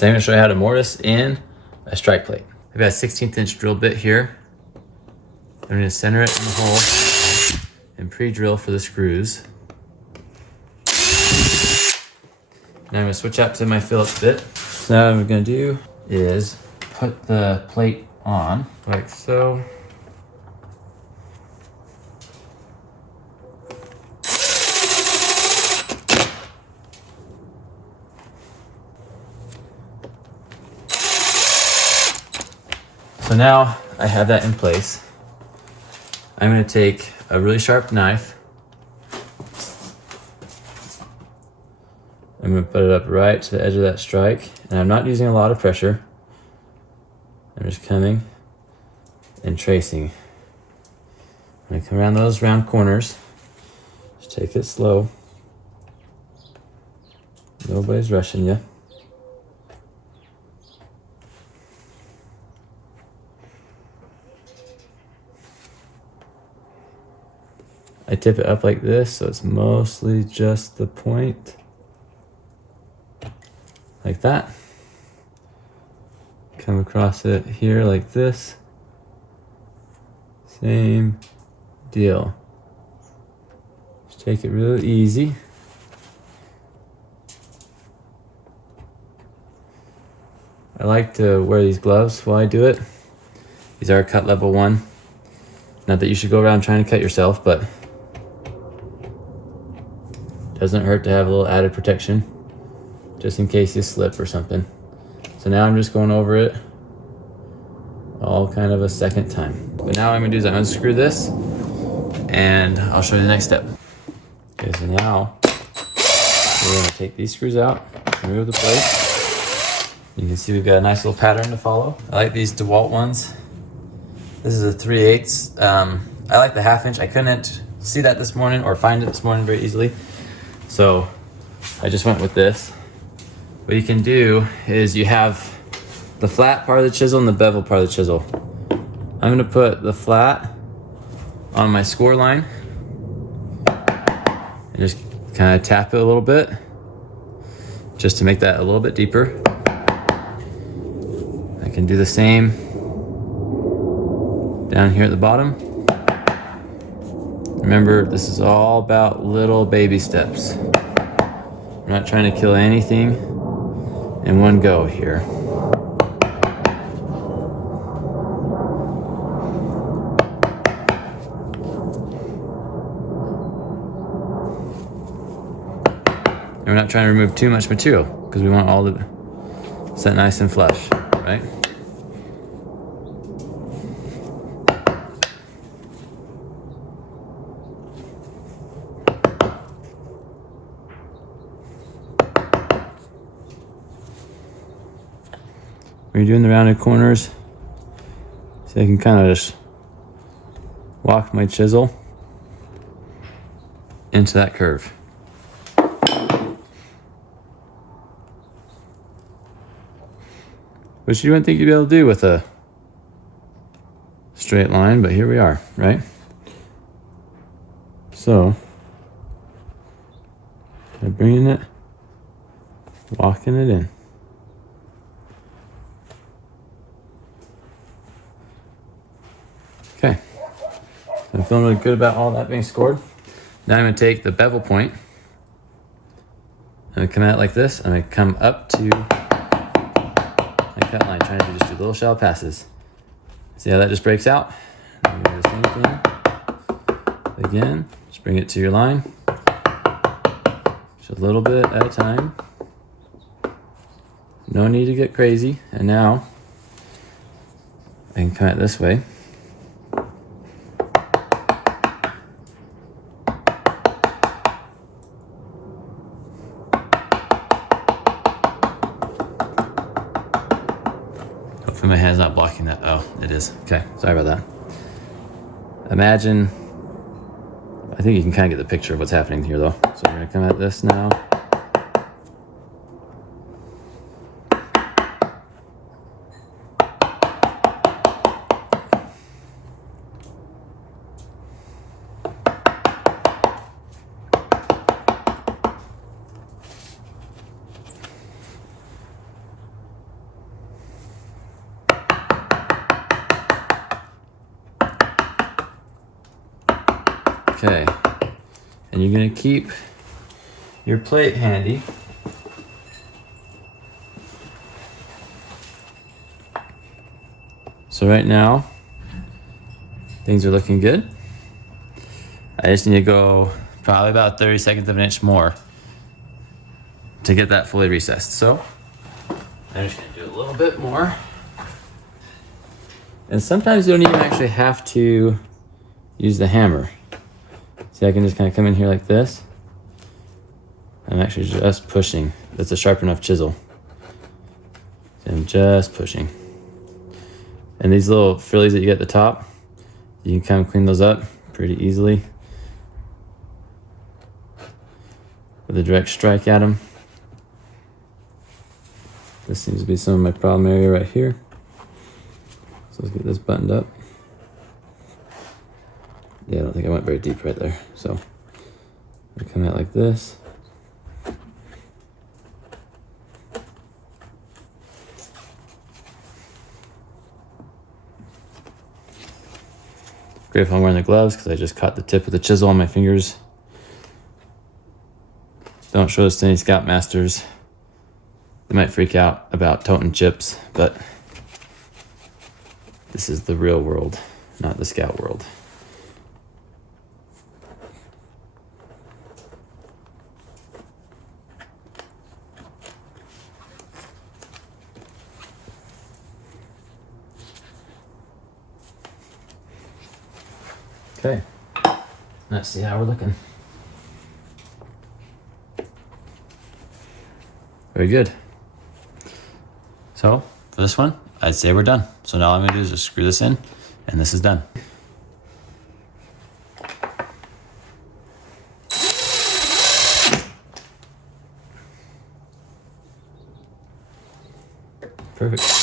So I'm gonna show you how to mortise in a strike plate. I've got a 16th inch drill bit here. I'm gonna center it in the hole and pre-drill for the screws. Now I'm gonna switch out to my Phillips bit. So now what I'm gonna do is put the plate on like so. So now I have that in place. I'm gonna take a really sharp knife. I'm gonna put it up right to the edge of that strike, and I'm not using a lot of pressure. I'm just coming and tracing. I'm gonna come around those round corners. Just take it slow. Nobody's rushing you. I tip it up like this, so it's mostly just the point. Like that. Come across it here like this. Same deal. Just take it real easy. I like to wear these gloves while I do it. These are cut level 1. Not that you should go around trying to cut yourself, but doesn't hurt to have a little added protection, just in case you slip or something. So now I'm just going over it all kind of a second time. But now what I'm gonna do is I'm gonna unscrew this and I'll show you the next step. Okay, so now we're gonna take these screws out, remove the plate. You can see we've got a nice little pattern to follow. I like these DeWalt ones. This is a 3/8. I like the 1/2 inch. I couldn't see that this morning or find it this morning very easily. So I just went with this. What you can do is you have the flat part of the chisel and the bevel part of the chisel. I'm gonna put the flat on my score line and just kind of tap it a little bit just to make that a little bit deeper. I can do the same down here at the bottom. Remember, this is all about little baby steps. We're not trying to kill anything in one go here. And we're not trying to remove too much material because we want all the set nice and flush, right? When you're doing the rounded corners, so I can kind of just walk my chisel into that curve. Which you wouldn't think you'd be able to do with a straight line, but here we are, right? So, I'm bringing it, walking it in. Okay, I'm feeling really good about all that being scored. Now I'm gonna take the bevel point, I'm gonna come at it like this, and I come up to my cut line, trying to just do little shallow passes. See how that just breaks out? I'm gonna do the same thing. Again, just bring it to your line. Just a little bit at a time. No need to get crazy. And now I can come at it this way. Hopefully my hand's not blocking that. Oh, it is. Okay, sorry about that. Imagine, I think you can kind of get the picture of what's happening here though. So we're gonna come at this now. Okay, and you're gonna keep your plate handy. So right now, things are looking good. I just need to go probably about 30 seconds of an inch more to get that fully recessed. So I'm just gonna do a little bit more. And sometimes you don't even actually have to use the hammer. See, I can just kind of come in here like this. I'm actually just pushing. That's a sharp enough chisel. So I'm just pushing. And these little frillies that you get at the top, you can kind of clean those up pretty easily with a direct strike at them. This seems to be some of my problem area right here. So let's get this buttoned up. Yeah, I don't think I went very deep right there. So I come out like this. Great if I'm wearing the gloves because I just caught the tip of the chisel on my fingers. Don't show this to any Scoutmasters. They might freak out about toting chips, but this is the real world, not the Scout world. Okay, let's see how we're looking. Very good. So for this one, I'd say we're done. So now all I'm gonna do is just screw this in and this is done. Perfect.